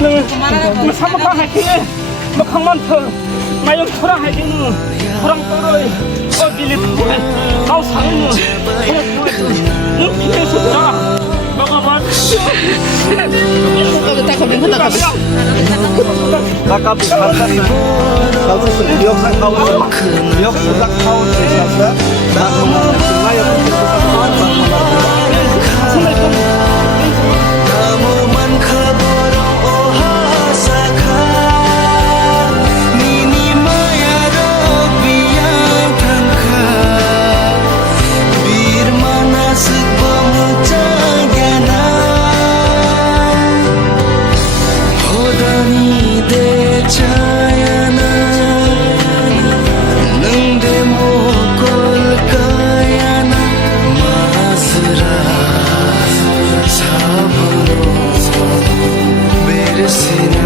nâng sao mà có hai kia mà không ăn thở mày ông thora hai kia nữa thorang tôi ôi đi lên thôi tao sáng nữa nước kia sụt ra bác bạn Maka biarkan satu setiap kau setiap sudah kau selesai dan semua yang Cayana nang demo kol kayana masra sabro bersina